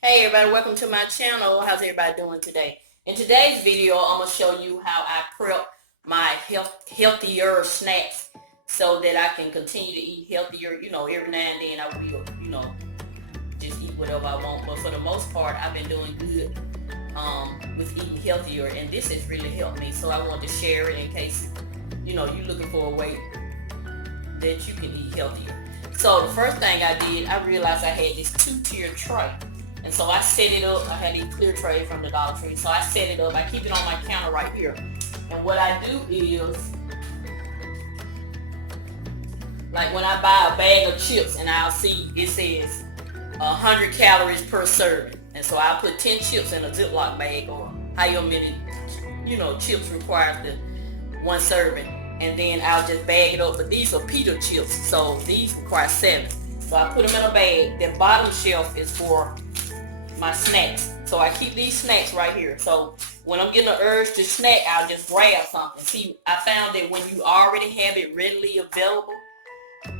Hey everybody, welcome to my channel. How's everybody doing today? In today's video, I'm going to show you how I prep my healthier snacks so that I can continue to eat healthier. Every now and then I will, just eat whatever I want. But for the most part, I've been doing good with eating healthier, and this has really helped me. So I want to share it in case, you're looking for a way that you can eat healthier. So the first thing I did, I realized I had this two-tier tray. And so I set it up. I had a clear tray from the Dollar Tree. So I set it up. I keep it on my counter right here. And what I do is, like when I buy a bag of chips and I'll see it says 100 calories per serving. And so I put 10 chips in a Ziploc bag or however many, chips requires the one serving. And then I'll just bag it up. But these are pita chips. So these require 7. So I put them in a bag. The bottom shelf is for my snacks. So I keep these snacks right here. So when I'm getting an urge to snack, I'll just grab something. See, I found that when you already have it readily available,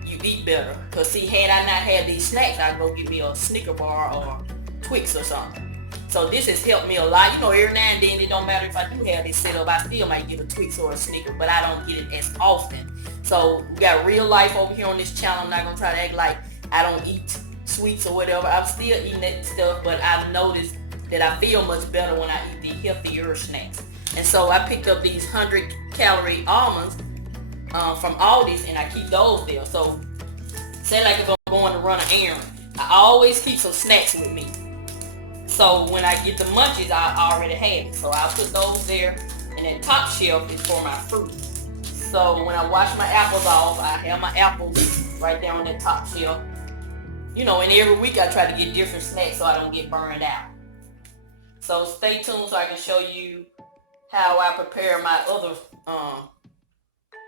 you eat better. Because see, had I not had these snacks, I'd go get me a Snicker bar or Twix or something. So this has helped me a lot. Every now and then, it don't matter if I do have this set up, I still might get a Twix or a Snicker, but I don't get it as often. So we got real life over here on this channel. I'm not going to try to act like I don't eat sweets or whatever. I'm still eating that stuff, but I've noticed that I feel much better when I eat the healthier snacks. And so I picked up these 100 calorie almonds from Aldi's, and I keep those there. So say like if I'm going to run an errand, I always keep some snacks with me. So when I get the munchies, I already have it. So I'll put those there, and that top shelf is for my fruit. So when I wash my apples off, I have my apples right there on that top shelf. And every week I try to get different snacks so I don't get burned out. So stay tuned so I can show you how I prepare my other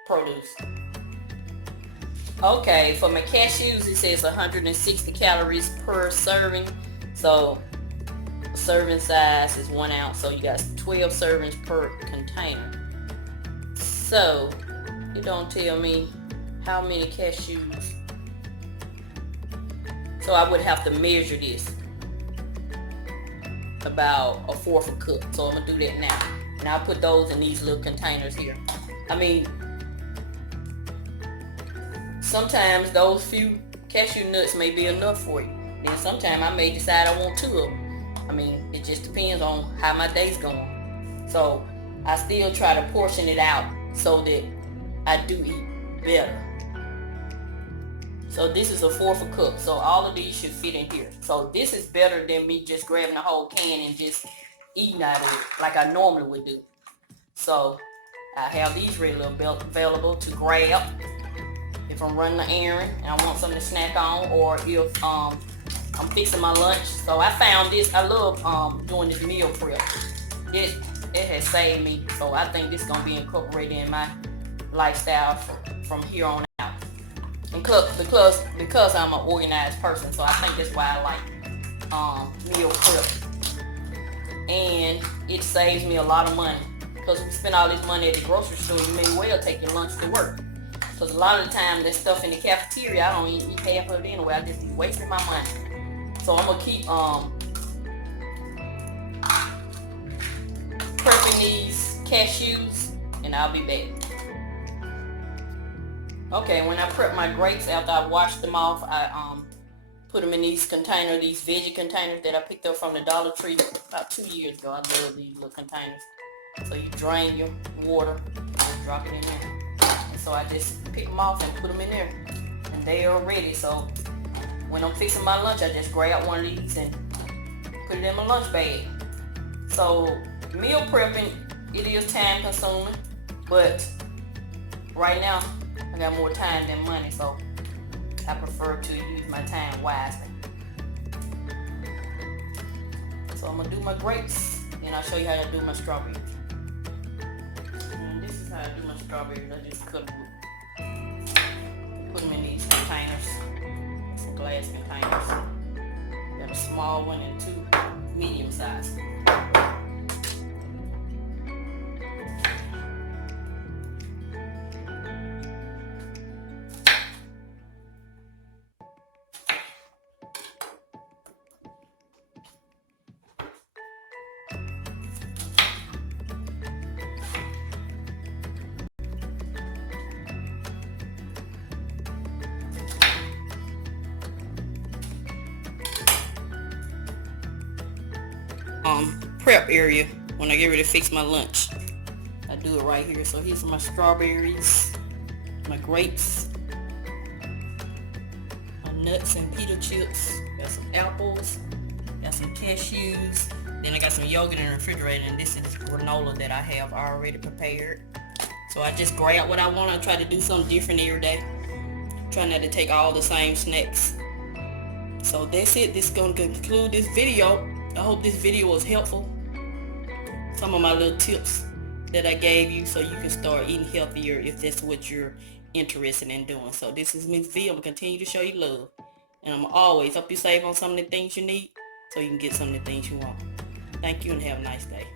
produce. Okay, for my cashews, it says 160 calories per serving. So serving size is 1 ounce, so you got 12 servings per container. So it don't tell me how many cashews. So I would have to measure this about 1/4 a cup. So I'm going to do that now. And I'll put those in these little containers here. Sometimes those few cashew nuts may be enough for you. Then sometimes I may decide I want 2 of them. It just depends on how my day's going. So I still try to portion it out so that I do eat better. So this is 1/4 a cup. So all of these should fit in here. So this is better than me just grabbing a whole can and just eating out of it like I normally would do. So I have these readily available to grab if I'm running an errand and I want something to snack on, or if I'm fixing my lunch. So I found this. I love doing this meal prep. It has saved me. So I think this is going to be incorporated in my lifestyle from here on out. And because I'm an organized person, so I think that's why I like meal prep. And it saves me a lot of money. Because we spend all this money at the grocery store, you may well take your lunch to work. Because a lot of the time, that stuff in the cafeteria, I don't even eat half of it anyway. I just be wasting my money. So I'm going to keep prepping these cashews, and I'll be back. Okay, when I prep my grapes after I washed them off, I put them in these containers, these veggie containers that I picked up from the Dollar Tree about 2 years ago. I love these little containers. So you drain your water and drop it in there. And so I just pick them off and put them in there. And they are ready. So when I'm fixing my lunch, I just grab one of these and put it in my lunch bag. So meal prepping, it is time consuming, but right now I got more time than money, so I prefer to use my time wisely. So I'm gonna do my grapes, and I'll show you how to do my strawberries. And this is how I do my strawberries. I just cut them, put them in these containers, some glass containers. Got a small one and 2 medium sized. prep area when I get ready to fix my lunch. I do it right here. So here's my strawberries, my grapes, my nuts and pita chips, got some apples, got some cashews, then I got some yogurt in the refrigerator, and this is granola that I have already prepared. So I just grab what I want. I try to do something different every day. Try not to take all the same snacks. So that's it. This is going to conclude this video. I hope this video was helpful. Some of my little tips that I gave you so you can start eating healthier if that's what you're interested in doing. So this is Miss V. I'm going to continue to show you love. And I'm always help you save on some of the things you need so you can get some of the things you want. Thank you and have a nice day.